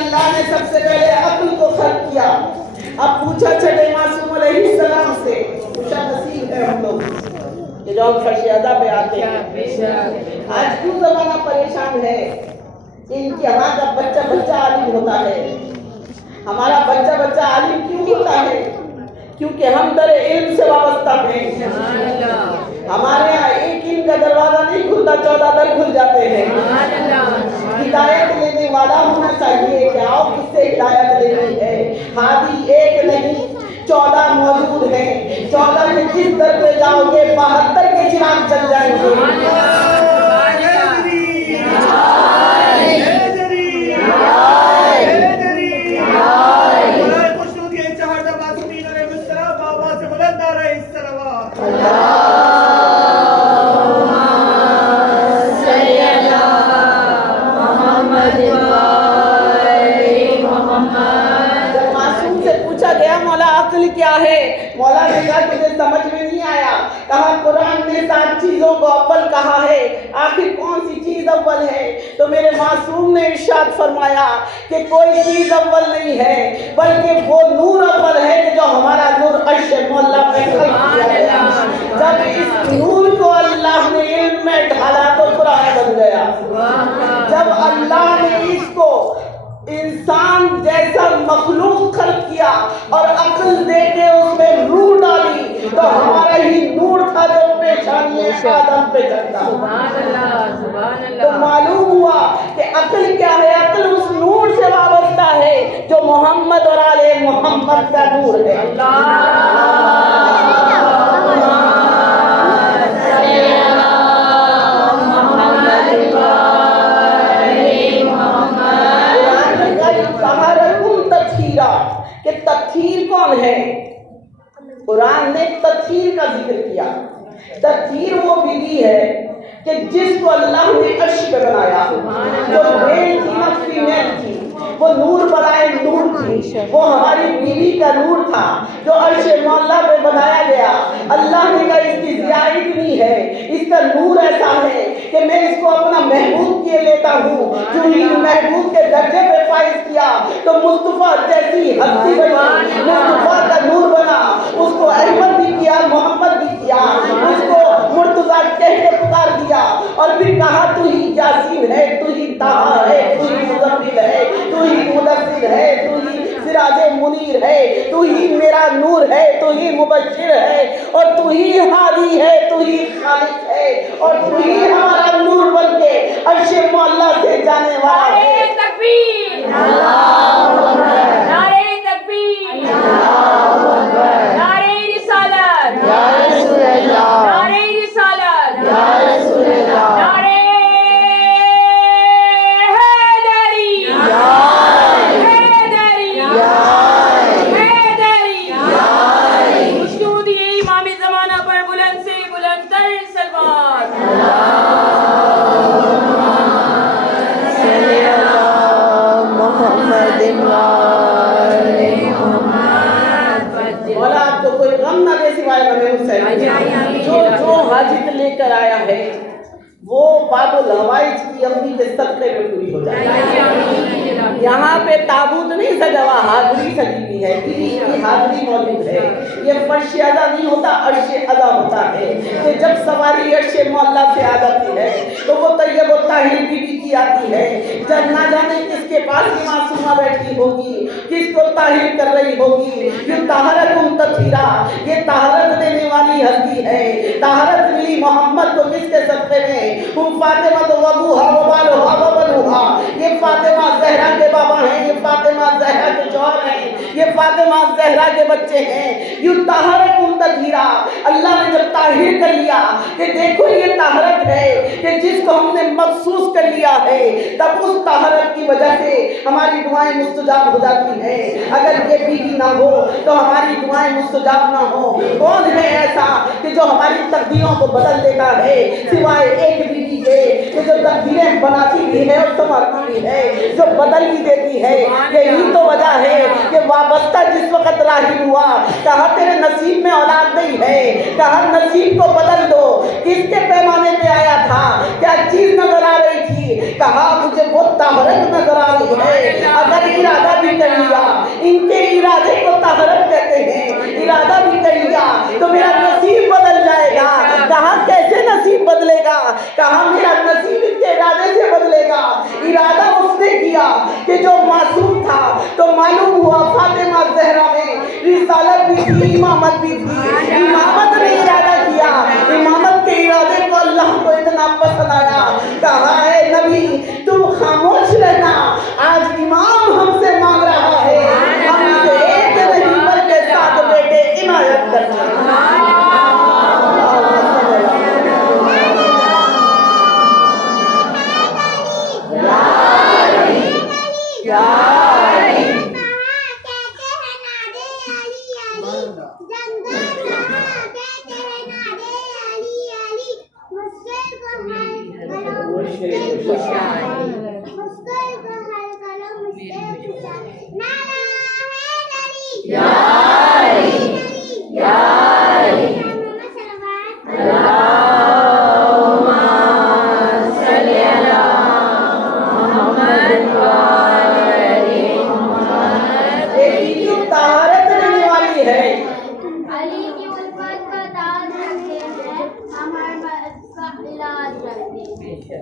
اللہ نے سب سے پہلے عقل کو خلق کیا. اب پوچھا چھٹے معصوم علیہ السلام سے, پوچھا نصیب ہے ہم لوگ کہ جو ہم فرشیادہ پہ آتے ہیں. آج کیوں زمانہ پریشان ہے کہ ان کے ہاں کا بچہ بچہ عالم ہوتا ہے. ہمارا بچہ بچہ عالم کیوں ہوتا ہے؟ کیونکہ ہم در علم سے وابستہ ہیں. ہمارے یہاں ایک علم کا دروازہ نہیں کھلتا, 14 در کھل جاتے ہیں. ہدایت لینے والا ہونا چاہیے کہ آؤ کس سے ہدایت لینی ہے. ہادی ایک نہیں 14 موجود ہیں. 14 میں جس در پہ جاؤ گے 72 کے چراغ جل جائیں گے. کیا ہے؟ مولا نے کہا تجھے سمجھ میں نہیں آیا. کہا قرآن نے 7 چیزوں کو اول کہا ہے, آخر کون سی چیز اول ہے؟ تو میرے معصوم نے ارشاد فرمایا کہ کوئی چیز اول نہیں ہے بلکہ وہ نور اول ہے کہ جو ہمارا نور عرش مولا پہ خلق کیا گیا. جب اس نور کو اللہ نے علم میں ڈھالا تو قرآن بن گیا. جب اللہ نے اس کو انسان جیسا مخلوق خلق کیا اور عقل دے کے اس میں روح ڈالی تو ہمارا ہی نور تھا جو پیشانی آدم پہ چڑھتا. تو معلوم ہوا کہ عقل کیا ہے؟ عقل اس نور سے وابستہ ہے جو محمد اور آل محمد کا نور ہے. کہ تطہیر کون ہے؟ قرآن نے تطہیر کا ذکر کیا. تطہیر وہ بیوی ہے کہ جس کو اللہ نے عرش پہ بنایا, جو میل تھی نہ فیمیل تھی, وہ نور برائے نور تھی, وہ ہماری بیوی کا نور تھا جو عرش مولا پہ بنایا گیا. اللہ نے کہا اس کی ضیاء اتنی ہے, اس کا نور ایسا ہے کہ میں اس کو اپنا محبوب کیے لیتا ہوں. جو ہی محبوب کے درجے پہ فائز کیا تو مصطفیٰ جیسی ہستی بنی, مصطفیٰ کا نور بنا. اس کو احمد بھی کیا, محمد بھی کیا, اس کو مرتضیٰ کہہ کے پکار دیا اور پھر کہا تو ہی یاسین ہے, تو ہی طٰہٰ ہے, تو ہی مزمل ہے, تو ہی مدثر ہے, تو ہی سراج منیر ہے, تو ہی میرا نور ہے, تو ہی مبشر ہے, اور تو ہی ہادی ہے, تو ہی خالق ہے, اور تو ہی ہمارا نور بن کے عرش مولا سے جانے والا ہے. نعرہ تکبیر, اللہ اکبر, نعرہ تکبیر, اللہ اکبر, نعرہ رسالت, یا رسول اللہ, نعرہ رسالت, یا رسول اللہ, نعرہ حیدری, یا حیدری, یا حیدری, یا مشہود امام زمانہ پر بلند سے بلند تر سلوات. مولا آپ کو کوئی غم نہ دے سوائے غم حسین. جو حاجت لے کر آیا ہے وہ باب الحوائج کی امید کے صدقے میں پوری ہو جائے. یہاں پہ تابوت نہیں سجا ہوا, حاضری سجی ہوئی ہے, بیوی کی حاضری موجود ہے. یہ فرش ادا نہیں ہوتا, عرش ادا ہوتا ہے کہ جب سواری عرش مولا سے آ جاتی ہے تو وہ طیب و طاہر بیوی کی آتی ہے. جب نہ جانے کس کے پاس معصومہ بیٹھی ہوگی, کس کو طاہر کر رہی ہوگی. یہ طہارتم تطہیرا, یہ طہارت دینے والی ہستی ہے. طہارت ملی محمد کو کس کے صدقے میں؟ فاطمہ تو ابوہا و بالہا و بنوہا. یہ فاطمہ زہرا کے بابا ہیں, یہ فاطمہ زہرا کے شوہر ہیں, یہ فاطمہ زہرا کے بچے ہیں. یوں طہارتم تطہیرا, اللہ نے جب طاہر کر لیا کہ دیکھو یہ طہارت ہے کہ جس کو ہم نے مخصوص کر لیا ہے, تب اس طہارت کی وجہ سے ہماری دعائیں مستجاب ہو جاتی ہیں. اگر یہ بیوی نہ ہو تو ہماری دعائیں مستجاب نہ ہو. کون ہے ایسا کہ جو ہماری تقدیروں کو بدل دیتا ہے سوائے ایک بیوی کے, کہ جو تقدیریں بناتی بھی ہے اور سنبھالتی بھی ہے, جو بدل بھی دیتی ہے. یہی تو وجہ ہے کہ وابستہ جس وقت راہی ہوا کہا تیرے نصیب میں اولاد نہیں ہے, کہا نصیب کو بدل دو. کس کے پیمانے پہ آیا تھا, کیا چیز نظر آ رہی تھی؟ کہا مجھے وہ طہارت نظر آ رہی ہے. اگر کہ جو मासूम था तो मालूम हुआ फातिमा ज़हरा में रिसालत भी थी, इमामत भी थी। इमामत ने इरादा किया, इमामत के इरादे को अल्लाह को इतना पसंद आया, कहा है नबी तुम खामोश रहना, आज इमाम हमसे मांग रहा है, हमसे एक नहीं बल्कि 7 बेटे इनायत करना।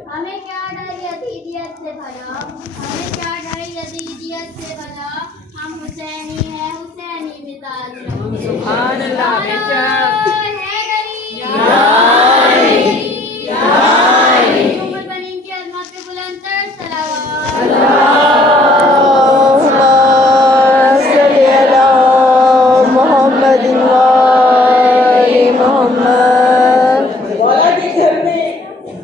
हमें क्या डर यजीदियत से भला, हमें क्या डर यजीदियत से भला, हम हुसैनी हैं, हुसैनी मिजाज रखते। सुभान अल्लाह। उम्मत बनीन की अज़मत पे बुलंदतर सलावत। अल्लाहुम्मा सल्ली अला मुहम्मद व आलि मुहम्मद। मौला के घर में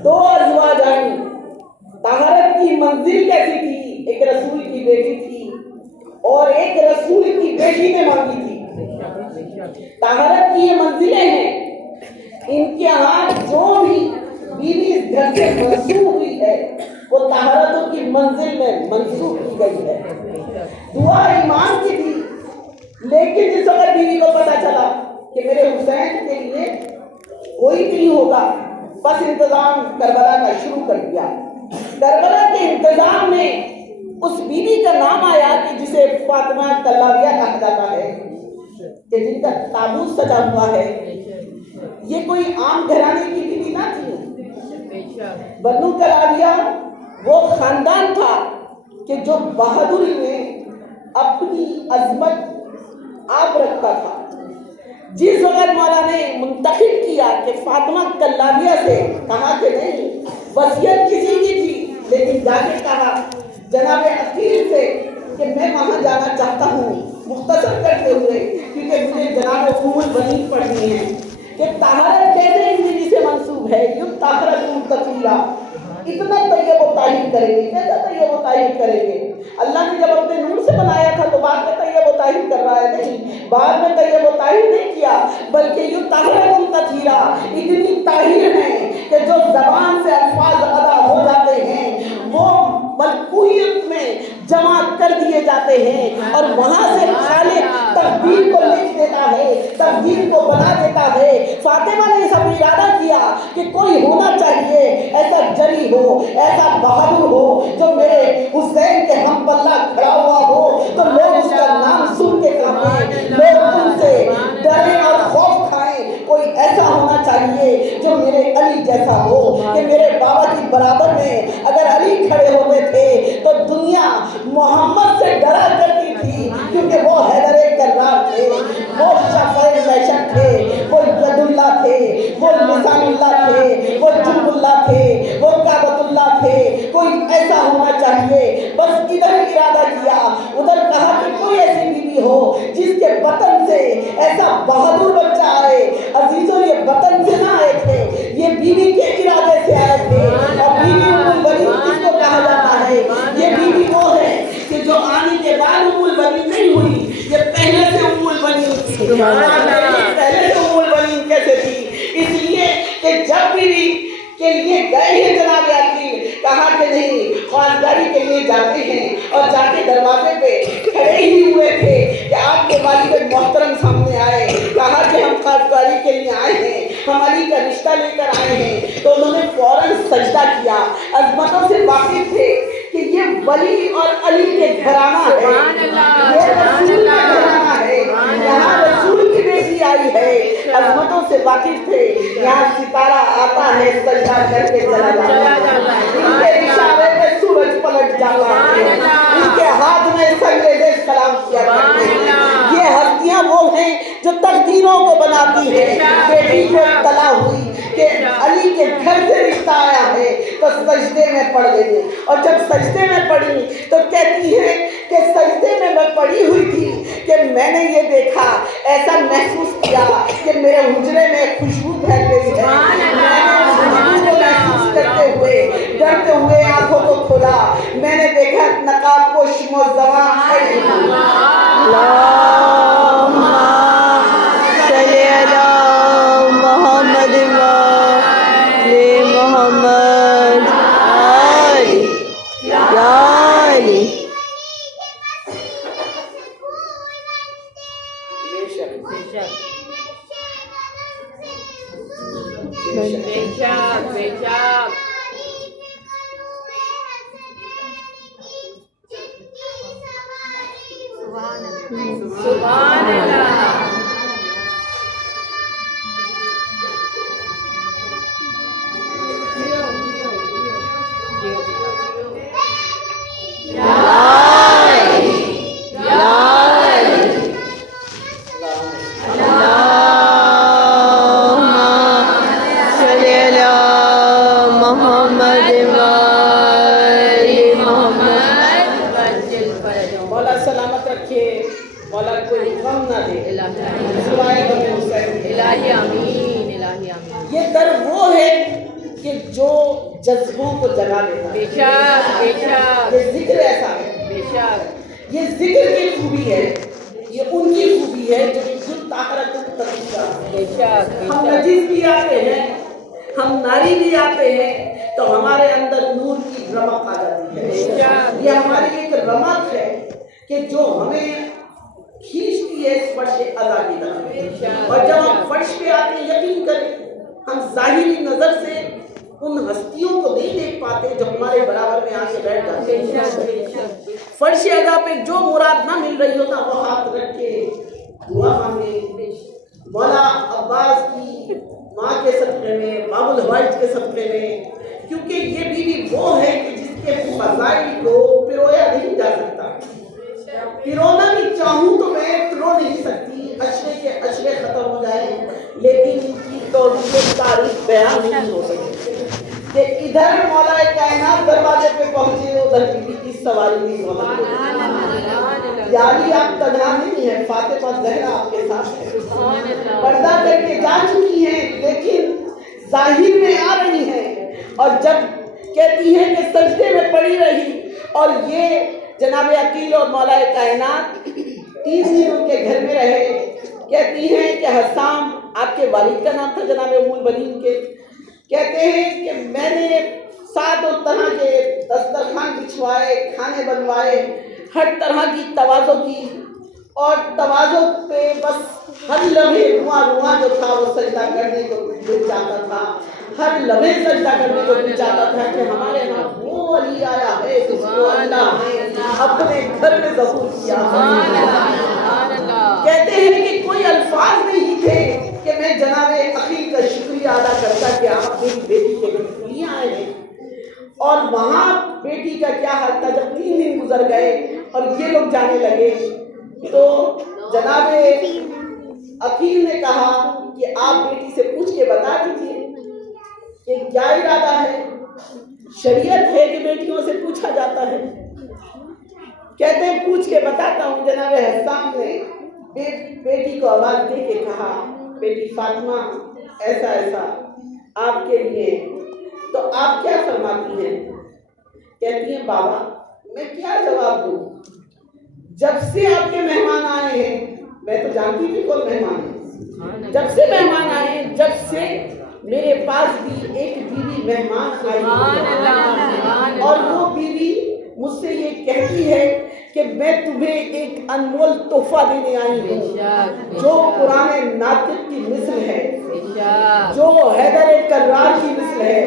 2 अज़वाज आई। तहारत की मंजिल कैसी थी? एक रसूल की बेटी थी और एक रसूल की बेटी ने मांगी थी। तहारत की ये मंजिलें हैं, इनके यहाँ जो भी बीवी इस घर से मंसूब हुई है वो तहारतों की मंजिल में मंसूब की गई है। दुआ ईमान की थी, लेकिन जिस वक्त बीवी को पता चला कि मेरे हुसैन के लिए कोई नहीं होगा, बस इंतजाम करबला का शुरू कर दिया। करबला के इंतजाम में उस बीवी का नाम आया कि जिसे फातिमा कल्लाविया कहा जाता है, कि जिनका ताबूत सजा हुआ है। ये कोई आम घराने की बीवी ना थी। बनु कल्लाविया वो खानदान था कि जो बहादुरी में अपनी अजमत आप रखता था। जिस वक्त मौला ने मुंतखब किया कि फातिमा कल्लाविया से कहा कि नहीं, वसीयत किसी की थी, लेकिन जाके कहा जनाब अकील से कि मैं वहाँ जाना चाहता हूँ, मुख्तसर करते हुए, क्योंकि मुझे जनाब उम्मुल बनीन पढ़नी है कि तहारत कैसे इन बीवी से मंसूब है। युग तहारत तकीरा, इतना तैयब व ताहीर करेंगे, कैसा तैयब व ताहीर करेंगे? अल्लाह ने जब अपने नूर से बनाया था तो बाद में तैयब व ताहीर कर रहा है, नहीं, बाद में तैयब व ताहीर नहीं किया, बल्कि युग तहारत तकीरा, इतनी ताहीर है कि जो जबान से अल्फाज अदा हो जाते हैं वो मलकूयत में जमा कर दिए जाते हैं और वहां से खालिक तकदीर को लिख देता है, तकदीर को बना देता है। फातिमा ने सब इरादा किया कि कोई होना चाहिए ऐसा जरी हो, ऐसा बहादुर हो, जो मेरे हुसैन के हम पल्ला खड़ा हुआ हो तो लोग उसका नाम सुन के कांपे, लोग उनसे डरे और खौफ खाएं। कोई ऐसा होना चाहिए जो मेरे अली जैसा हो, कि मेरे बाबा की बराबर में अगर अली खड़े होते थे तो दुनिया मोहम्मद से डरा करती थी, क्योंकि वो हैदर कर्रार थे, वो शफ़े महशर थे, वो यदुल्लाह थे, वो लिसानुल्लाह थे, वो जुल्लुल्लाह थे, वो काबतुल्लाह थे। कोई ऐसा होना चाहिए। बस इधर इरादा किया, उधर कहा कि कोई ऐसी बीवी हो जिसके वतन से ऐसा बहादुर बच्चा आए। अजीजों, ये वतन से ना आए थे, ये बीवी के इरादे से आए थे। और बीवी उम्मुल बनीन किसको कहा जाता है? ये बीवी वो है कि जो आने के बाद उम्मुल बनीन नहीं हुई, ये पहले से उम्मुल बनीन थी। पहले से उम्मुल बनीन कैसे थी? इसलिए कि जब बीवी के लिए गए हैं जनाब अकील, कहा कि नहीं, खानदारी के लिए जाते हैं, और जाके दरवाजे पे खड़े ही हुए थे कि आपके वालिद मोहतरम सामने आए, कहा कि हम खानदारी के लिए आए हैं, हम अली का रिश्ता लेकर आए हैं। तो उन्होंने फौरन सजदा किया, अजमतों से वाकिफ थे कि ये वली और अली के घराना है, ये रसूल का घराना है, यहाँ रसूल की बेटी आई है। अजमतों से वाकिफ थे, यहाँ सितारा आता है सजदा करके चला जाता है, इनके इशारे पे सूरज पलट जाता है। संगेजे सलाम किया करते हैं। ये हस्तियां वो हैं जो तकदीरों को बनाती है। बेटी को तला हुई कि अली के घर से रिश्ता आया है तो सजदे में पड़ गई, और जब सजदे में पड़ी तो कहती है कि सजदे में मैं पड़ी हुई थी कि मैंने ये देखा, ऐसा महसूस किया कि मेरे हुजरे में खुशबू फैल गई है। मैंने को महसूस करते हुए डरते हुए आंखों को खोला, मैंने देखा नकाब को शिमोजवान खड़ी सुभान अल्लाह। मौला सलामत रखे, मौला कोई गम ना दे। सिवाय गम हुसैन। इलाही आमीन, इलाही आमीन। ये दर वो है कि जो जज्बों को जगा देता है। बेशक, बेशक, ये जिक्र ऐसा है, बेशक। ये जिक्र की खूबी है, ये उनकी खूबी है जो खुद ताकत तरीका। बेशक, हम बेशक। नजीज भी आते हैं, हम नारी भी आते हैं तो हमारे अंदर नूर की रमक आ जाती है। ये हमारी एक रमक है कि जो हमें खींचती है इस फर्श अदा की तरफ। और जब हम फर्श पे आते हैं, यकीन करें हम जाहिरी नजर से उन हस्तियों को नहीं देख पाते जो हमारे बराबर में आके बैठ जाते हैं। फर्श अदा पे जो मुराद ना मिल रही हो ना, वो हाथ रख के दुआ मांगे। मौला अब्बास की माँ के सदक़े में, बाबुल हवाइज के सदक़े में, क्योंकि ये बीवी वो है कि जिसके फज़ाइल को पिरोया नहीं जा सकता। पिरोना भी चाहूँ तो मैं पिरो नहीं सकती, अशरे के अशरे खत्म हो जाए, लेकिन इनकी तौहीद तारीफ बयान नहीं हो सकती। कि इधर मौला कायनात दरवाजे पे पहुंचे, उधर बीवी की सवारी नहीं हो सकती। यारी आप तन्हा नहीं है, फातिमा ज़हरा आपके साथ है, पर्दा करके जा चुकी हैं, लेकिन जाहिर में आ रही हैं। और जब कहती हैं कि सजदे में पड़ी रही, और ये जनाब अकील और मौला कायनात 3 दिन उनके घर में रहे। कहती हैं कि हस्साम, आपके वालिद का नाम था जनाब उम्मुल बनीन के, कहते हैं कि मैंने 7 तरह के दस्तरखान बिछवाए, खाने बनवाए, हर तरह की तवाज़ो की, और तवाज़ो पे बस हर लम्हे रुआ जो था वो सजदा करने को दिल चाहता था, हर लम्हे सजदा करने को दिल चाहता था कि हमारे यहाँ वो अली आया है जिसको अल्लाह ने अपने घर में ज़बूर किया। कहते हैं कि कोई अल्फाज नहीं थे कि मैं जनाबे अकील का शुक्रिया अदा करता कि आप मेरी बेटी के लिए आए हैं। और वहाँ बेटी का क्या हाल था जब 3 दिन गुजर गए और ये लोग जाने लगे, तो जनाबे अकील ने कहा कि आप बेटी से पूछ के बता दीजिए कि क्या इरादा है। शरीयत है कि बेटियों से पूछा जाता है। कहते हैं पूछ के बताता हूँ। जनाबे हस्साम ने बेटी को आवाज दे के कहा, बेटी फातिमा ऐसा ऐसा आपके लिए, तो आप क्या फरमाती हैं? कहती हैं बाबा मैं क्या जवाब दूँ, जब से आपके मेहमान आए हैं, मैं तो जानती थी कौन मेहमान है, जब से मेहमान आए, जब से मेरे पास भी एक बीवी मेहमान आई, और वो बीवी मुझसे ये कहती है कि मैं तुम्हें एक अनमोल तोहफा देने आई हूँ जो पुराने नातिक की मिस्ल है, जो हैदर कर्रार की मिस्ल है।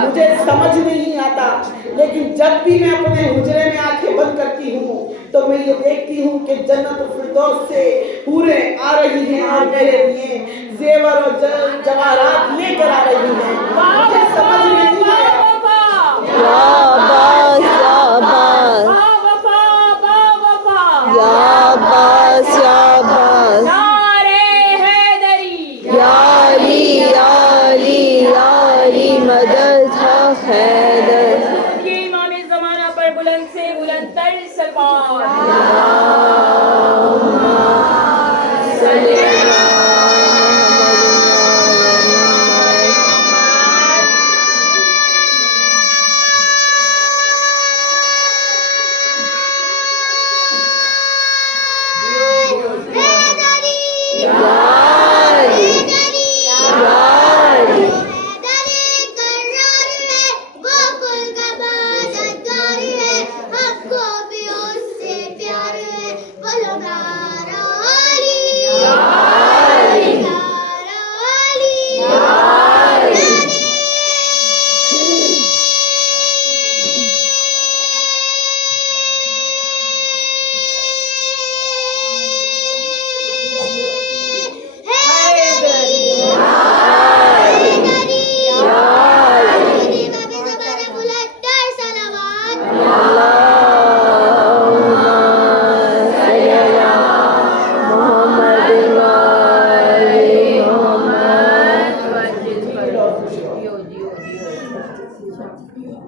मुझे समझ नहीं आता, लेकिन जब भी मैं अपने हुजरे में आंखें बंद करती हूँ तो मैं ये देखती हूँ कि जन्नत फिरदौस से हूरें आ रही हैं और मेरे लिए जेवर और जवाहरात लेकर आ रही हैं। मुझे समझ में नहीं आया। Prophet Salman.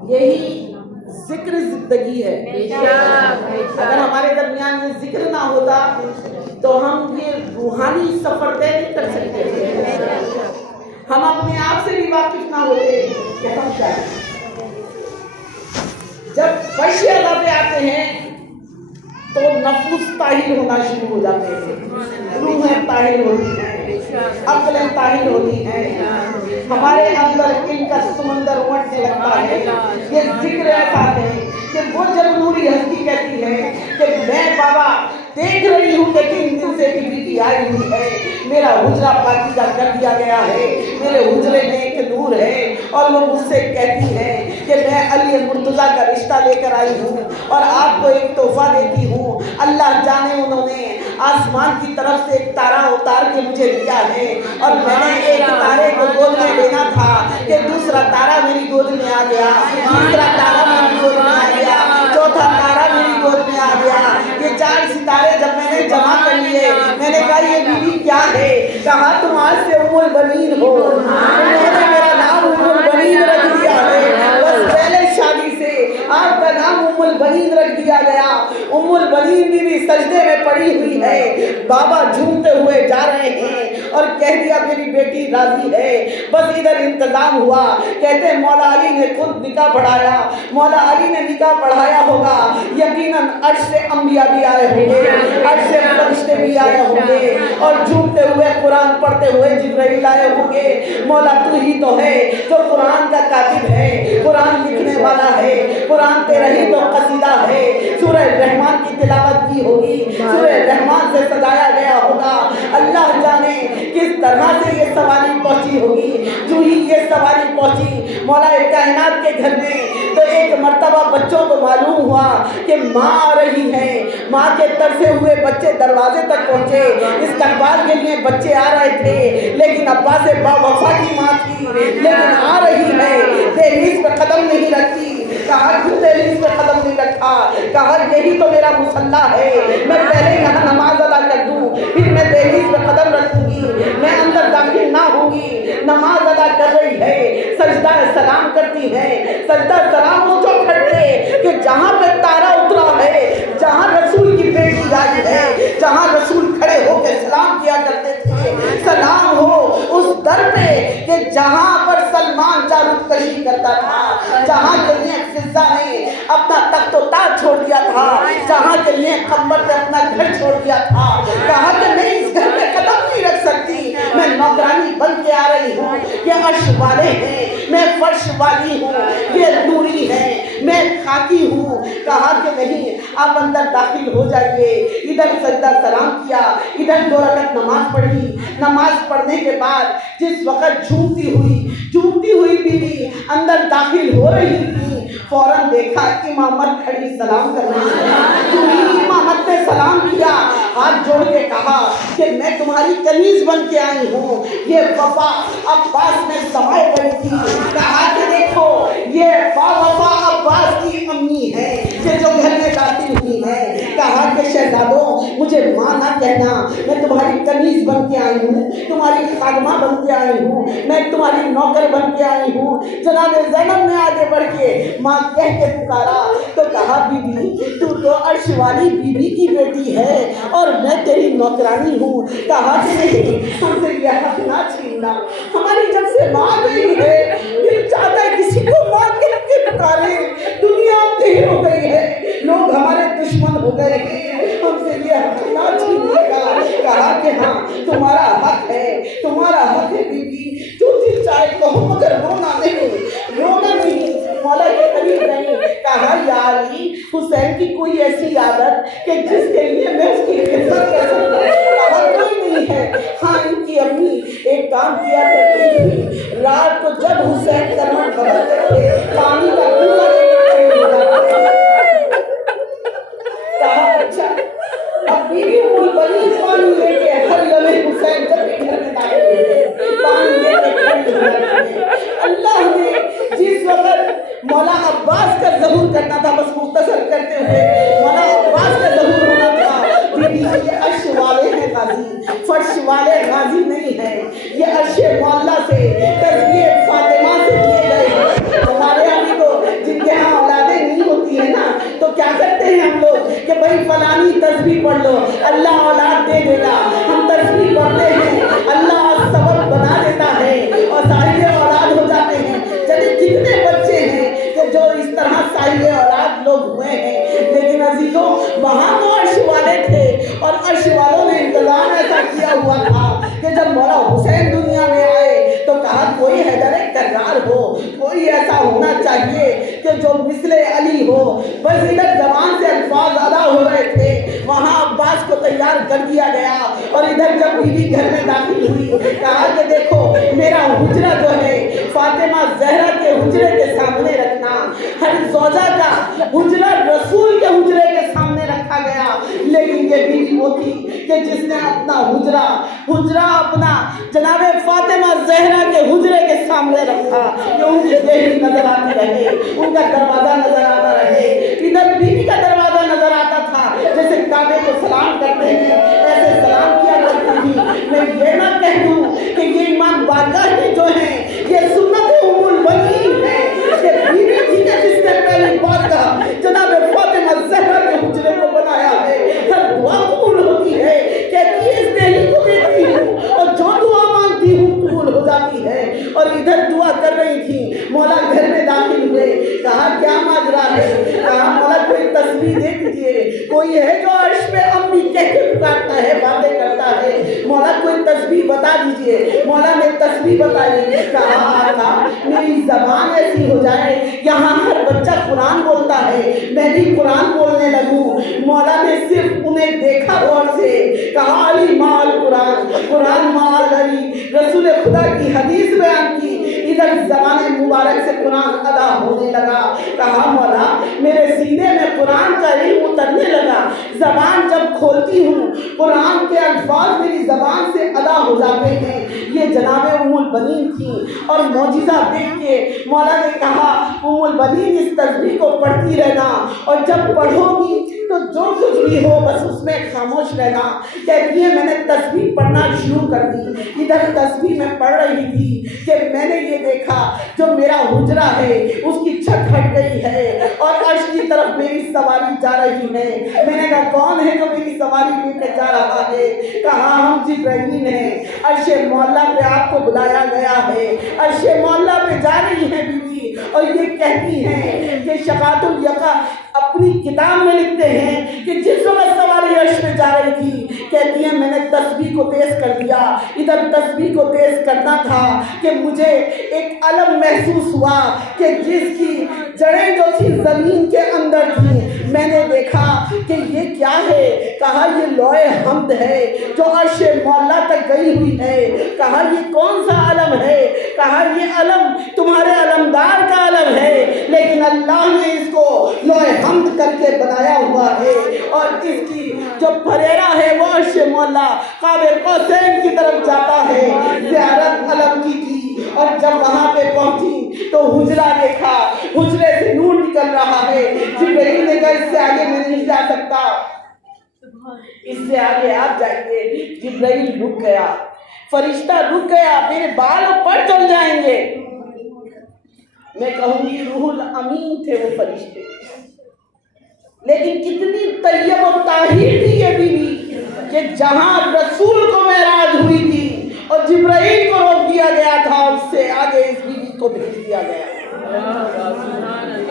یہی ذکر زندگی ہے. اگر ہمارے درمیان یہ ذکر نہ ہوتا تو ہم یہ روحانی سفر طے نہیں کر سکتے تھے. ہم اپنے آپ سے بھی واقف نہ ہوتے کہ ہم کیا ہیں. جب فرش اللہ پہ آتے ہیں تو نفوس طاہر ہونا شروع ہو جاتے ہیں, روحیں طاہر ہوتی ہیں, عقلیں طاہر ہوتی ہیں, ہمارے اندر ان کا سمندر امٹنے لگتا ہے. یہ ذکر ایسا ہے کہ وہ جب نوری ہستی کہتی ہے کہ میں بابا دیکھ رہی ہوں کہ 3 دن سے بی بی آئی ہوئی ہے, میرا حجرہ پاکیزہ کر دیا گیا ہے, میرے حجرے میں ایک نور ہے, اور وہ مجھ سے کہتی ہے کہ میں علی مرتضیٰ کا رشتہ لے کر آئی ہوں اور آپ کو ایک تحفہ دیتی ہوں. اللہ جانے انہوں نے آسمان کی طرف سے ایک تارا اتار کے مجھے دیا ہے, اور میں نے ایک تارے کو گود میں لینا تھا کہ دوسرا تارا میری گود میں آ گیا, تیسرا تارا میری گود میں آ گیا, چوتھا تارا میری گود میں آ گیا. یہ 4 ستارے جب میں نے جمع کر لیے, میں نے کہا یہ بیوی کیا ہے؟ کہا تم آج سے ام البنین ہو. انہوں نے میرا نام ام البنین رکھ دیا ہے. بس پہلے شادی سے آپ کا نام ام البنین رکھ دیا گیا. ام البنین بیوی سجدے میں پڑی ہوئی ہے, بابا جھومتے ہوئے جا رہے ہیں اور کہہ دیا میری بیٹی راضی ہے. بس ادھر انتظام ہوا, کہتے ہیں مولا علی نے خود نکاح پڑھایا. مولا علی نے نکاح پڑھایا ہوگا, یقیناً عرش سے انبیاء بھی آئے ہوں گے, عرش سے فرشتے بھی آئے ہوں گے, اور جھومتے ہوئے قرآن پڑھتے ہوئے جبرائیل آئے ہوں گے. مولا تو ہی تو ہے جو قرآن کا کاتب ہے, قرآن لکھنے والا ہے, قرآن تیرا ہی تو قصیدہ ہے. سورہ رحمان کی تلاوت کی ہوگی, سورہ رحمان سے سجایا گیا ہوگا. اللہ جانے کس طرح سے یہ سواری پہنچی ہوگی. جو ہی یہ سواری پہنچی مولا کائنات کے گھر میں, تو ایک مرتبہ بچوں کو معلوم ہوا کہ ماں آ رہی ہے. ماں کے ترسے ہوئے بچے دروازے تک پہنچے, استقبال کے لیے بچے آ رہے تھے, لیکن ابا سے با وفا کی ماں تھی, لیکن آ رہی ہے, دہلیز پہ قدم نہیں رکھتی. کہا کیوں دہلیز پہ قدم نہیں رکھا؟ کہا یہی تو میرا مصلی ہے, میں پہلے یہاں نماز ادا کر دوں, پھر میں دہلیز پہ قدم رکھوں گی, میں اندر داخل نہ ہوں گی. نماز ادا کر رہی ہے, سجدہ سلام کرتی ہے. سجدہ سلام اس کو کرتے کہ جہاں پہ تارا اترا ہے, جہاں رسول کی بیٹی آئی ہے, جہاں رسول کھڑے ہو کے سلام کیا کرتے تھے, سلام ہو اس در پہ کہ جہاں پر سلمان جارود کشی کرتا تھا, جہاں کے لیے فضا نے اپنا تخت و تاج چھوڑ دیا تھا, جہاں کے لیے قمر نے اپنا گھر چھوڑ دیا تھا. کہا کہ میں اس گھر میں قدم نہیں رکھ سکتی, میں نوکرانی بن کے آ رہی ہوں. یہ عرش والے ہیں, میں فرش والی ہوں, یہ نوری ہے, میں خاکی ہوں. کہا کہ نہیں, آپ اندر داخل ہو جائیے. ادھر سجدہ سلام کیا, ادھر 2 رکعت نماز پڑھی. نماز پڑھنے کے بعد جس وقت جھومتی ہوئی بیوی اندر داخل ہو رہی تھی, فوراً دیکھا امامت کھڑی سلام کر رہی ہے. امامت نے سلام کیا, ہاتھ جوڑ کے کہا کہ میں تمہاری کنیز بن کے آئی ہوں. یہ وفا عباس میں سمائے گئی تھی. کہا کہ دیکھو یہ وفا عباس کی امی ہے کہ جو گھر میں داخل ہوئی ہے. کہا کہ शहजादों मुझे माँ ना कहना, मैं तुम्हारी कनीज बन के आई हूँ, तुम्हारी खादमा बन के आई हूँ, मैं तुम्हारी नौकर बन के आई हूँ। जनाब ज़ैनब ने आगे बढ़ के माँ कह के पुकारा तो कहा बीबी तू तो अर्श वाली बीबी की बेटी है और मैं तेरी नौकरानी हूँ। कहा कि नहीं, हमसे यह हक ना छीनना, हमारी जब से माँ गई है दिल चाहता है किसी को माँ कह के पुकारे। दुनिया अंधेरी हो गई है, लोग हमारे दुश्मन हो गए हैं, हमसे ये हक ना छीनिएगा। कहा कि हाँ तुम्हारा हक है, तुम्हारा हक है बीबी, जो दिल चाहे कहो मगर रोना नहीं, रोना नहीं। मौला के करीब नहीं। कहा या अली, हुसैन की कोई ऐसी आदत कि जिसके लिए मैं उसकी खिदमत कर सकता हूँ? कहा कोई नहीं है। हाँ इनकी अम्मी एक काम किया करती थी, रात को जब हुसैन करवट बदलते थे पानी का कूला लेकर खड़े हो जाते थे। कहा अच्छा, अब बीवी उम्मुल बनीन पानी लेके हर लम्हे हुसैन जब भी घर में दाखिल होते पानी लेके खड़ी हो जाती है। अल्लाह ने जिस वक्त मौला अब्बास का ज़हूर करना था, बस मुख्तसर करते हुए, मौला अब्बास का ज़हूर होना था, बीबी ये अर्श वाले हैं गाजी, फर्श वाले गाजी नहीं है, ये अर्श मौला से तस्बीह फातिमा से किए गए हैं। हमारे यहाँ भी तो जिनके यहाँ औलादें नहीं होती है ना, तो क्या करते हैं हम लोग कि भाई फलानी तस्बीह पढ़ लो, अल्लाह औलाद दे देगा। हम तस्बीह पढ़ते हैं, अल्लाह सबब बना देता है और साहिब औलाद हो जाते हैं। चलिए कितने बच्चे हैं कि जो इस तरह साहिब औलाद लोग हुए हैं, लेकिन अजीजों वहाँ तो अर्श वाले थे और अर्श वालों ने इंतजाम ऐसा किया हुआ था कि जब मौला हुसैन दुनिया में आए तो कहा कोई हैदर कर्रार हो, कोई ऐसा होना चाहिए कि जो मिसले अली हो। बस इधर जबान से अल्फाज अदा हो रहे थे, वहाँ अब्बास को तैयार कर दिया गया और इधर जब बीवी घर में दाखिल हुई कहा कि देखो मेरा हुजरा जो है फातिमा जहरा के हुजरे के सामने रखना। हर ज़ौजा का हुजरा रसूल के हुजरे के सामने रखा गया, लेकिन ये बीवी वो थी कि जिसने अपना हुजरा अपना जनाबे फातिमा जहरा के हुजरे के सामने रखा कि उनकी देहरी नजर आती रहे, उनका दरवाजा नजर आता रहे। इधर बीवी का दरवाजा नजर आता था, जैसे काबे को सलाम करते हैं ऐसे सलाम किया करती थी। मैं ये ना कह दूं कि ये इमाम बारगाह जो है ये सुन्नत उम्मुल बनीन है, ये बीवी थी जिसने पहली बार कहा जनाब फातिमा ज़हरा के हुजरे को बनाया है। हर दुआ कबूल होती है, कहती है इस देहरी को देखती हूँ और जो दुआ मांगती हूँ कबूल हो जाती है। और इधर दुआ कर रही थी, मौला घर में दाखिल हुए, कहा क्या माजरा है? कहा मौला कोई तस्बीह दे दीजिए, कोई है जो अर्श पे अम्मी कह के पुकारता है, बातें करता है, मौला कोई तस्बीह बता दीजिए। मौला ने तस्बीह बताई। कहा आका मेरी ज़बान ऐसी हो जाए यहाँ हर बच्चा कुरान बोलता है, मैं भी कुरान बोलने लगूं। मौला ने सिर्फ उन्हें देखा गौर से, कहा अली माल कुरान, कुरान माल अली, रसूल खुदा की हदीस बयान की। इधर ज़बान मुबारक से कुरान अदा होने लगा। कहा मौला मेरे सीने में कुरान का इल्म उतरने लगा, ज़बान जब खोलती हूँ कुरान के अल्फाज मेरी ज़बान से अदा हो जाते हैं। ये जनाबे उम्मुल बनीन थी और मौजिज़ा देख के मौला ने कहा उम्मुल बनीन इस तस्बीह को पढ़ती रहना और जब पढ़ोगी तो जो कुछ भी हो बस उसमें खामोश रहना। कहती है मैंने तस्बीह पढ़ना शुरू कर दी। इधर तस्बीह में पढ़ रही थी कि मैंने ये देखा जो मेरा हुजरा है उसकी छत हट गई है और अर्श की तरफ मेरी सवारी जा रही है। मैंने कहा कौन है जो मेरी सवारी लेकर जा रहा है? कहा हम जिब्राइल हैं, अर्श मौला पे आपको बुलाया गया है। अर्श मौला पे जा रही है बीवी और ये कहती हैं कि शकातुल यका अपनी किताब में लिखते हैं कि जिस वक्त सवारी अर्श में जा रही थी कहती है मैंने तस्बीह को तेज कर दिया। इधर तस्बीह को तेज करना था कि मुझे एक अलम महसूस हुआ कि जिसकी जड़ें जो थी जमीन के अंदर थी। मैंने देखा कि ये क्या है? कहा ये लोए हमद है जो अर्श मौला तक गई हुई है। कहा ये कौन सा अलम है? कहा ये अलम तुम्हारे अलमदार का अलम है, लेकिन अल्लाह ने इसको लोए हमद करके बनाया हुआ है और इसकी जो फरेरा है वो अर्श मौला काबे कौसैन की तरफ जाता है। ज़ियारत अलम की और जब वहाँ पे पहुंची तो हुजरा देखा, हुजरे से नूर निकल रहा है। जिब्राइल ने कहा इससे आगे मैं नहीं जा सकता। اس سے آگے آپ جائیے، جبرائیل رک گیا، فرشتہ رک گیا، میرے بال اور پر چل جائیں گے۔ میں کہوں گی روح الامین تھے وہ فرشتے، لیکن کتنی طیب و طاہر تھی یہ بیوی کہ جہاں رسول کو معراج ہوئی تھی اور جبرائیل کو روک دیا گیا تھا، اس سے آگے اس بیوی کو بھیج دیا گیا۔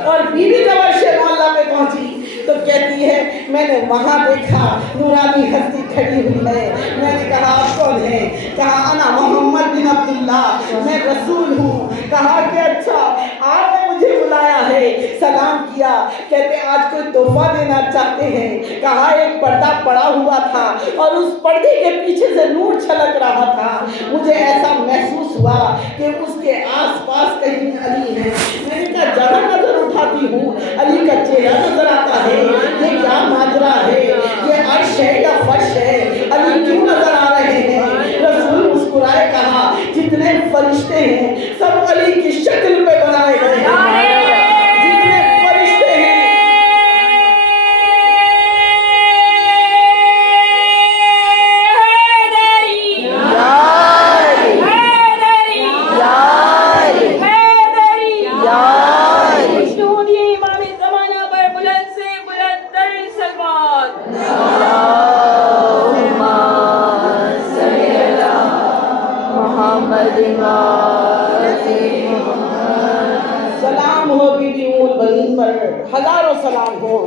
اور بیوی جب عرش مولا پہ پہنچی تو کہتی ہے میں نے وہاں دیکھا نورانی ہستی کھڑی ہوئی ہے۔ میں نے کہا آپ کون ہیں؟ کہا انا محمد بن عبداللہ، میں رسول ہوں۔ کہا کہ اچھا آپ نے مجھے بلایا ہے، سلام کیا، کہتے آج کوئی تحفہ دینا چاہتے ہیں؟ کہا ایک پردہ پڑا ہوا تھا اور اس پردے کے پیچھے سے نور چھلک رہا تھا، مجھے ایسا محسوس ہوا کہ اس کے آس پاس کہیں علی ہے۔ میں نے کہا جہاں نظر اٹھاتی ہوں علی کا چہرہ نظر آتا ہے، یہ کیا ماجرا ہے؟ یہ عرش ہے یا فرش ہے؟ علی کیوں نظر آ رہے ہیں؟ رسول مسکرائے، کہا جتنے فرشتے ہیں سب علی کی شکل پہ بنائے گئے ہیں، جتنے فرشتے ہیں سلام ہو بی بی ام البنین پر، ہزاروں سلام ہو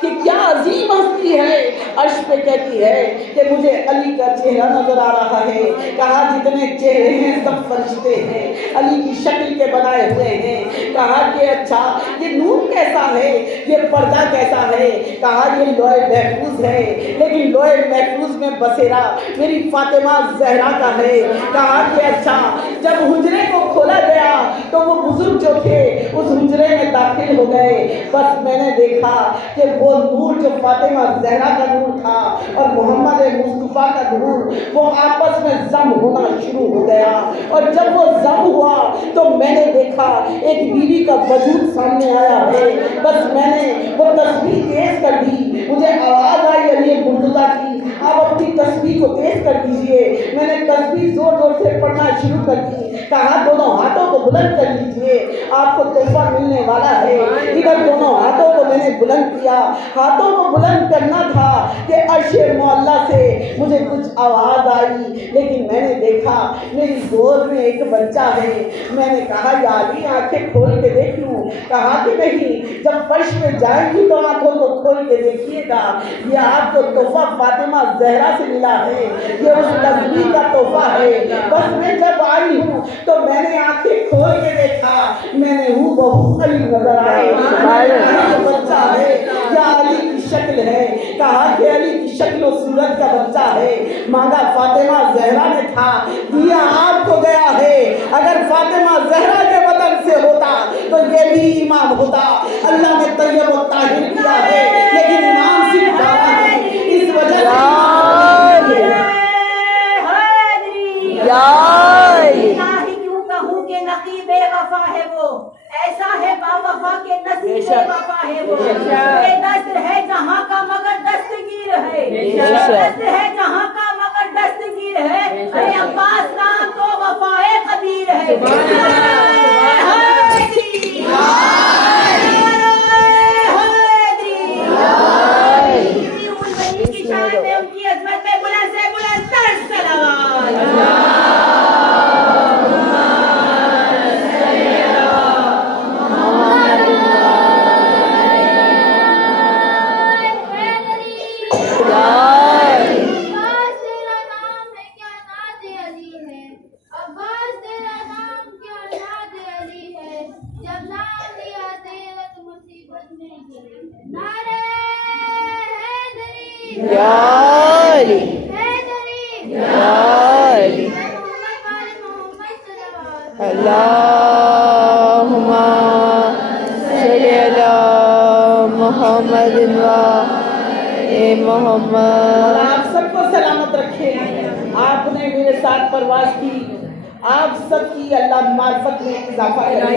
کہ کیا عظیم ہستی ہے، عرش پہ کہتی ہے کہ مجھے علی کا چہرہ نظر آ رہا ہے۔ کہا جتنے چہرے ہیں سب فرشتے ہیں، علی کی شکل کے بنائے ہوئے ہیں۔ کہا کہ اچھا یہ نور کیسا ہے، یہ پردہ کیسا ہے؟ کہا یہ لوح محفوظ ہے، لیکن لوح محفوظ میں بسیرا میری فاطمہ زہرا کا ہے۔ کہا کہ اچھا جب حجرے کو کھولا گیا تو وہ بزرگ جو تھے اس حجرے میں داخل ہو گئے، بس میں نے دیکھا کہ وہ نور جو فاطمہ زہرا کا نور تھا اور محمد مصطفیٰ کا نور وہ آپس میں ضم ہونا شروع ہو گیا، اور جب وہ ضم ہوا تو میں نے دیکھا ایک بیوی کا وجود سامنے آیا ہے۔ بس میں نے وہ تسبیح تیز کر دی، مجھے آواز آئی علی مرتضیٰ کی، آپ اپنی تسبیح کو تیز کر دیجئے۔ میں نے تسبیح زور زور سے پڑھنا شروع کر دی۔ کہا دونوں ہاتھوں کو بلند کر لیجئے، آپ کو تحفہ ملنے والا ہے۔ ادھر دونوں ہاتھوں کو میں نے بلند کیا، ہاتھوں کو بلند کرنا تھا کہ عرش معلا سے مجھے کچھ آواز آئی، لیکن میں نے دیکھا میری گود میں ایک بچہ ہے۔ میں نے کہا یا علی آنکھیں کھول کے دیکھ لوں؟ کہا کہ نہیں، جب فرش میں جائیں گی تو آنکھوں کو کھول کے دیکھیے گا، یہ آپ کو تحفہ فاطمہ زہرا سے ملا ہے، یہ اس تسبیح کا تحفہ ہے۔ بس میں جب آئی ہوں تو میں نے آنکھیں کھول کے دیکھا، میں نے ہوں بہو علی نظر آئے، بچہ ہے یا علی کی شکل ہے؟ کہا کہ علی کی شکل و صورت کا بچہ ہے، مانگا فاطمہ زہرا نے تھا، دیا آپ کو گیا ہے۔ اگر فاطمہ زہرا کے بدن سے ہوتا تو یہ بھی امام ہوتا۔ اللہ نے طیب و طاہر کیا ہے، لیکن امام صرف بابا ہے، اس وجہ سے کیوں کہوں کہ نقیب وفا ہے وہ، ایسا ہے با وفا کے نصیب وفا ہے وہ۔ بے دست ہے جہاں کا مگر دستگیر ہے، دست ہے جہاں کا مگر دستگیر ہے، ارے عباس نام تو وفائے قدیر ہے۔ کی شان میں ان کی عظمت میں بلند سے بلند تر صلوات۔ اللہم صلی علی محمد و محمد۔ آپ سب کو سلامت رکھے۔ آپ نے میرے ساتھ پرواز کی، آپ سب کی اللہ معرفت میں اضافہ کرے،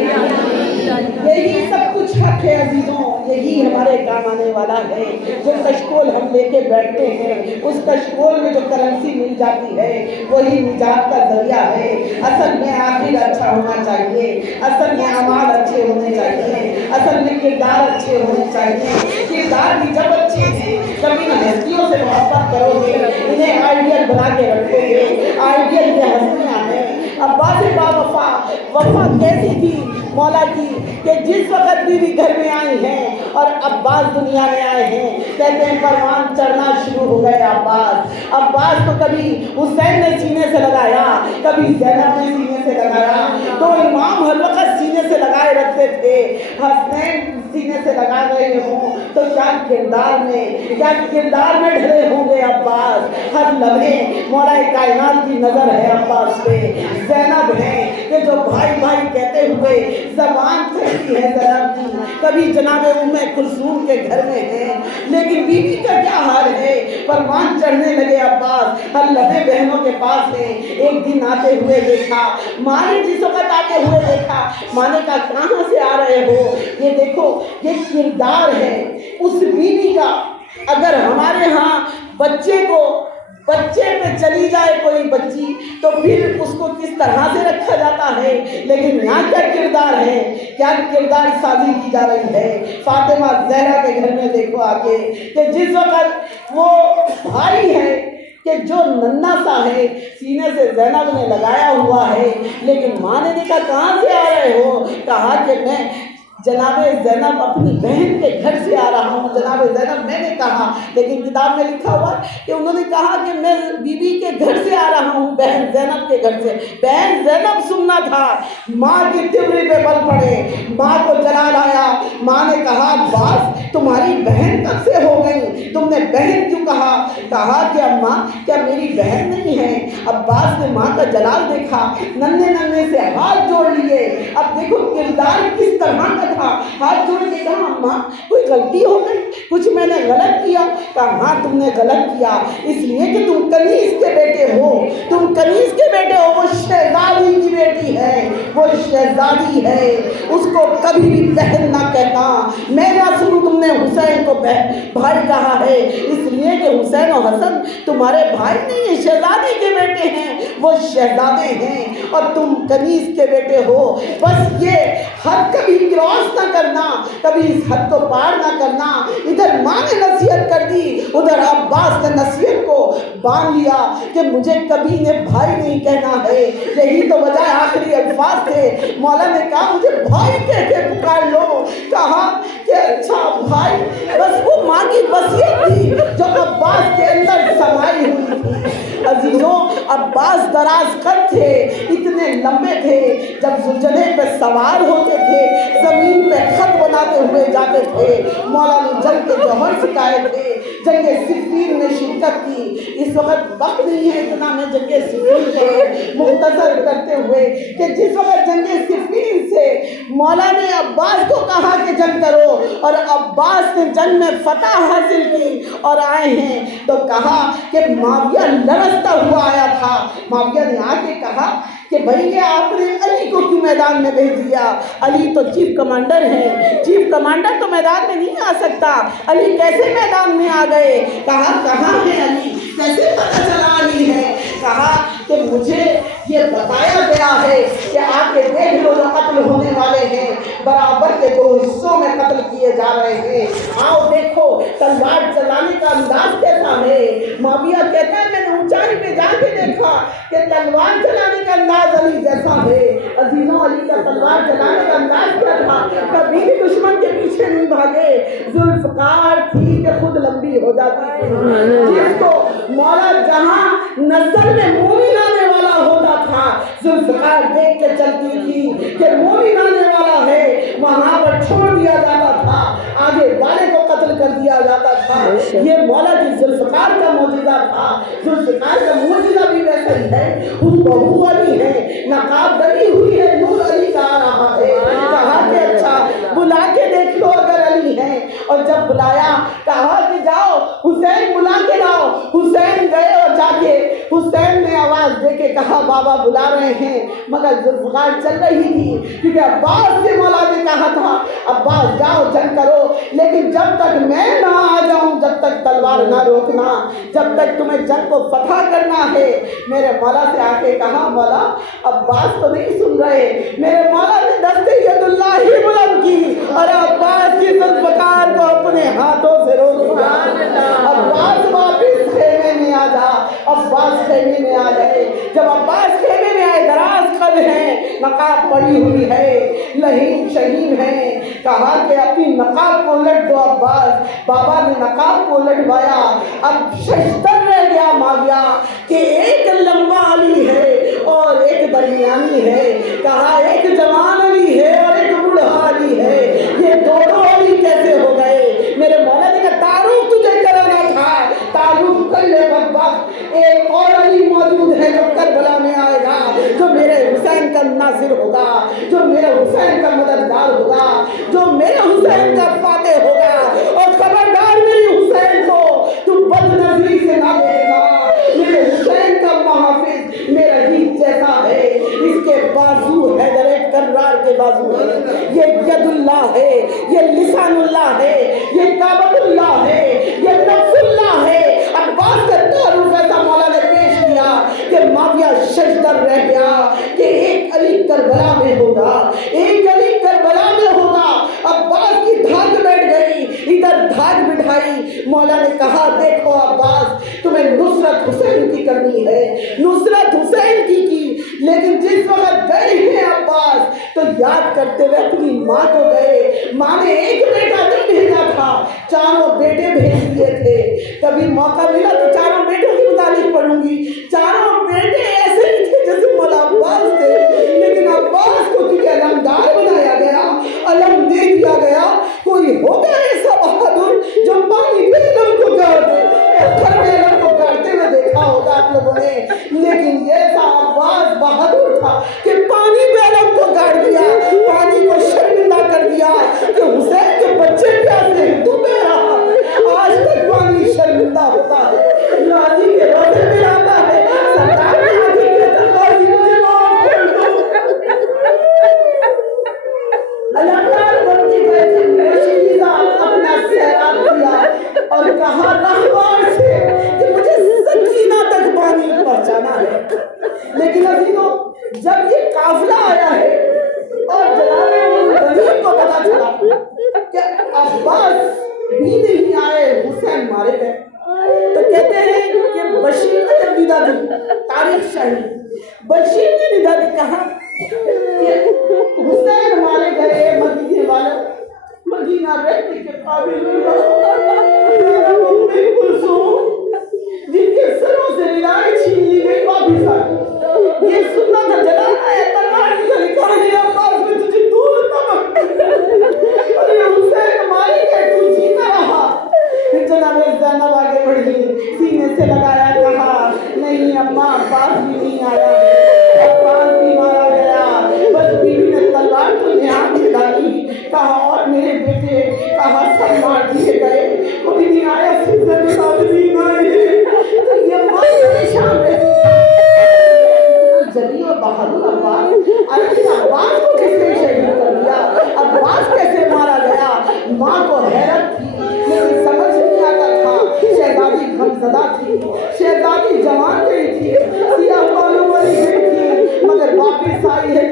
یہی سب کچھ حق ہے عزیزوں، یہی ہمارے کام آنے والا ہے۔ جو کشکول ہم لے کے بیٹھتے ہیں، اس کشکول میں جو کرنسی مل جاتی ہے وہی نجات کا ذریعہ ہے۔ اصل میں آخر اچھا ہونا چاہیے، اصل میں اعمال اچھے ہونے چاہیے، اصل میں کردار اچھے ہونے چاہیے۔ کردار بھی جب اچھے ہیں، کبھی ہستیوں سے محبت کرو گے، انہیں آئیڈیل بنا کے رکھو گے، آئیڈیل یہ ہستیاں ہیں۔ عباس با وفا کیسی تھی مولا کی کہ جس وقت بیوی گھر میں آئی ہیں اور عباس دنیا میں آئے ہیں، کہتے ہیں پروان چڑھنا شروع ہو گئے عباس۔ عباس کو کبھی حسین نے سینے سے لگایا، کبھی زینب نے سینے سے لگایا، تو امام ہر وقت سینے سے لگائے رکھتے تھے۔ حسین سینے سے لگا رہے ہوں تو کیا کردار میں ڈھلے ہوں گے عباس۔ ہر لمحے مولا کائنات کی نظر ہے عباس پہ۔ زینب ہے کہ جو بھائی بھائی کہتے ہوئے زبان کھلتی ہے زینب کی، کبھی جناب ام کلثوم کے گھر میں ہے، لیکن بیوی کا کیا حال ہے، پروان چڑھنے لگے عباس، ہر لمحے بہنوں کے پاس ہیں۔ ایک دن آتے ہوئے دیکھا، ماں نے جس وقت آتے ہوئے دیکھا، ماں نے کہا کہاں سے آ رہے ہو؟ یہ دیکھو یہ کردار ہے اس بیوی کا۔ اگر ہمارے ہاں بچے پہ چلی جائے کوئی بچی تو پھر اس کو کس طرح سے رکھا جاتا ہے، لیکن یہاں کیا کردار ہے، کیا کردار سازی کی جا رہی ہے۔ فاطمہ زہرا کے گھر میں دیکھو آگے کہ جس وقت وہ بھائی ہے کہ جو ننھا سا ہے سینے سے زینب نے لگایا ہوا ہے، لیکن ماں نے کہا کہاں سے آ رہے ہو؟ کہا کہ میں جناب زینب اپنی بہن کے گھر سے آ رہا ہوں۔ جناب زینب میں نے کہا، لیکن کتاب میں لکھا ہوا کہ انہوں نے کہا کہ میں بیوی کے گھر سے آ رہا ہوں، بہن زینب کے گھر سے۔ بہن زینب سننا تھا، ماں کی تیوری پہ بل پڑے، ماں کو جلال آیا۔ ماں نے کہا عباس تمہاری بہن کب سے ہو گئی، تم نے بہن کیوں کہا؟ کہا کہ اماں کیا میری بہن نہیں ہے؟ عباس نے ماں کا جلال دیکھا، ننھے سے ہاتھ جوڑ لیے۔ اب دیکھو کردار کس طرح کا تھا، ہاتھ جوڑ کے کہا اماں کوئی غلطی ہو گئی، کچھ میں نے غلط کیا؟ کہا ہاں تم نے غلط کیا، اس لیے کہ تم کنیز کے بیٹے ہو، تم کنیز کے بیٹے ہو، وہ شہزادی کی بیٹی ہے، وہ شہزادی ہے، اس کو کبھی بھی بہن نہ کہتا۔ میں نہ سنوں تم نے حسین کو بھائی کہا ہے، اس لیے کہ حسین و حسن تمہارے بھائی نہیں ہیں، شہزادی کے بیٹے ہیں، وہ شہزادے ہیں اور تم کنیز کے بیٹے ہو۔ بس یہ حد کبھی کراس نہ کرنا، کبھی اس حد کو پار نہ کرنا۔ ادھر ماں نے نصیحت کر دی، ادھر عباس نے نصیحت کو باندھ لیا کہ مجھے کبھی نے بھائی نہیں کہنا ہے۔ یہی تو وجہ آخری الفاظ تھے، مولا نے کہا مجھے بھائی کہہ کے پکار لو۔ کہا کہ اچھا بھائی، بس وہ ماں کی وصیت تھی جو عباس کے اندر سمائی ہوئی تھی۔ عزیزوں عباس دراز قد تھے، اتنے لمبے تھے، جب زلجلے پہ سوار ہوتے تھے زمین پہ خط بناتے ہوئے جاتے تھے۔ مولا نے جنگ کے جوہر سکھائے تھے، جنگ صفین میں شرکت کی۔ اس وقت وقت نہیں ہے اتنا میں جنگ صفین کو مختصر کرتے ہوئے کہ جس وقت جنگ صفین سے مولا نے عباس کو کہا کہ جنگ کرو اور عباس نے جنگ میں فتح حاصل کی اور آئے ہیں، تو کہا کہ معاویہ لرزتا ہوا آیا تھا۔ معاویہ نے آ کے کہا کہ بھئی آپ نے علی کو کیوں میدان میں بھیج دیا؟ علی تو چیف کمانڈر ہیں، چیف کمانڈر تو میدان میں نہیں آ سکتا، علی کیسے میدان میں آ گئے؟ کہا کہاں ہے علی، کیسے پتہ چلا علی ہے؟ کہا کہ مجھے یہ بتایا گیا ہے کہ آ کے دیکھ لو جو قتل ہونے والے ہیں، برابر کے 2 حصوں میں قتل کیے جا رہے ہیں، آؤ دیکھو تلوار چلانے کا انداز کیسا ہے۔ معاویہ کہتا ہے میں نے اونچائی پہ جا کے دیکھا کہ تلوار چلانے کا انداز علی جیسا ہے۔ عزیزوں علی کا تلوار چلانے کا انداز کیا تھا؟ کبھی بھی دشمن کے پیچھے نہیں بھاگے، ذوالفقار تھی کہ خود لمبی ہو جاتی تھی، جس کو مولا جہاں نظر میں مومن آنے والا ہوتا تھا ذوالفقار دیکھ کے چلتی تھی کہ مومن آنے والا ہے، وہاں پر چھوڑ دیا جاتا تھا، آگے والے کو قتل کر دیا جاتا تھا۔ یہ مولا کی ذوالفقار کا معجزہ تھا۔ ذوالفقار کا معجزہ بھی ویسا ہی ہے، بہو علی ہے، نقاب ڈلی ہوئی ہے، نور علی کا آ رہا ہے۔ کہا کہ اچھا بلا کے دیکھ لو اگر علی ہے، और जब बुलाया कहा कि जाओ हुसैन बुला के लाओ। हुसैन गए और जाके हुसैन ने आवाज दे के कहा बाबा बुला रहे हैं, मगर जुल्फ़िकार चल रही थी क्योंकि अब्बास से मौला ने कहा था अब्बास जाओ जंग करो, लेकिन जब तक मैं ना आ जाऊं, जब तक तलवार ना रोकना, जब तक तुम्हें जंग को फतह करना है। मेरे मौला से आके कहा मौला अब्बास तो नहीं सुन रहे। मेरे मौला ने दस्ते यदुल्लाह ही बुलंद की और अब्बास की जुल्फ़िकार को अपने हाथों से रोक दिया। अब्बास वापिस खेमे में आ जा। अब्बास खेमे में आ गए। जब अब्बास खेमे में आए, दराज कद है, नकाब पड़ी हुई है, लहीन शहीन है। कहा कि अपनी नकाब को उलट दो अब्बास। बाबा ने नकाब को उलटवाया। अब शशतर रह गया माविया कि एक लंबा अली है और एक दरमियानी है। कहा एक जवान अली है और एक बूढ़ा अली है, ये दोनों अली कैसे हो गए? मेरे मौला ने कहा तारुफ तुझे कराना था, तारुफ कर ले बाबा। एक और अली मौजूद है जो करबला में आएगा, जो मेरे हुसैन का नासिर होगा, जो मेरे हुसैन का मददगार होगा, जो मेरे हुसैन का फातेह होगा। और खबरदार मेरे हुसैन को तू बदनजरी से ना देखना। मेरे हुसैन का मुहाफिज मेरा ही जैसा है, इसके बाजू हैदर कर्रार के बाजू है, ये यदुल्लाह है, ये लिसानुल्लाह है, ये काबतुल्लाह है, ये नफ्सुल्लाह है। अब्बास का तारुफ ऐसा मौला ने पेश किया कि माविया शशदर रह गया कि एक अली करबला में होगा, एक अली करबला में होगा। अब्बास की धाक बैठ गई, इधर धाक बिठाई। मौला ने कहा देखो अब्बास तुम्हें नुसरत हुसैन की करनी है, नुसरत हुसैन की, लेकिन जिस वक्त गए हैं अब्बास तो याद करते हुए अपनी माँ को गए। माँ ने एक बेटा नहीं भेजा था, चारों बेटे भेज दिए थे। कभी मौका मिला तो चारों बेटों की मुतालिक पढ़ूंगी। चारों बेटे ऐसे ही थे जैसे मौला अब्बास थे, लेकिन अब्बास को क्योंकि अलमदार बनाया गया, अलम दे दिया गया। कोई होगा ऐसा बहादुर जो पानी में अलम को गाड़ दे? पत्थर में अलम को गाड़ते हुए देखा होगा आप लोगों ने, लेकिन ऐसा अब्बास बहादुर था कि पानी में अलम को गाड़ दिया, पानी को शर्मिंदा कर दिया कि हुसैन के बच्चे प्यासे हैं, तू बह रहा। आज तक पानी शर्मिंदा होता है, राजी के रोज़े में आता है, सरकार ने आगे कहता गाजी मुझे माफ कर दो। अलमदार बनती बैठी मुशीदा अपना सैराब किया और कहा रहमान से कि मुझे सकीना तक पानी पहुंचाना है। लेकिन अजीजों जब ये काफिला आया है और जनाबे गनीम को पता चला कि अब्बास भी नहीं आए, हुसैन मारे गए, तो कहते हैं कि बशीर ने जब निदा दी, तारीख शाही बशीर ने निदा दी, कहा कि हुसैन मारे गए मदीने वालों, मदीना रहने के काबिल जिनके सरों से निराई छीन ली गई वापिस आ गई। ये सुनना था जलाना है तलवार निकली कहानी अब्बास में तुझे दूर तक। अरे हुसैन मारे गए तू जीता रहा। फिर जनाब ज़ैनब आगे बढ़ी, सीने से लगाया, कहा नहीं अम्मा अब्बास भी नहीं आया, अब्बास भी मारा गया, बस बीवी ने तलवार को यहाँ में डाली। कहा और मेरे बेटे, कहा सब मार दिए गए, कोई नहीं आया, सिर्फ नहीं आए। तो ये माँ परेशान रही। जली और बहादुर अब्बास, अरे अब्बास को किसने शहीद कर दिया, अब्बास कैसे मारा गया? माँ को हैरत थी, लेकिन समझ नहीं आता था। शहजादी गमज़दा थी, शहजादी जवान गई थी, सियाह बालों वाली गई थी, मगर वापिस आई है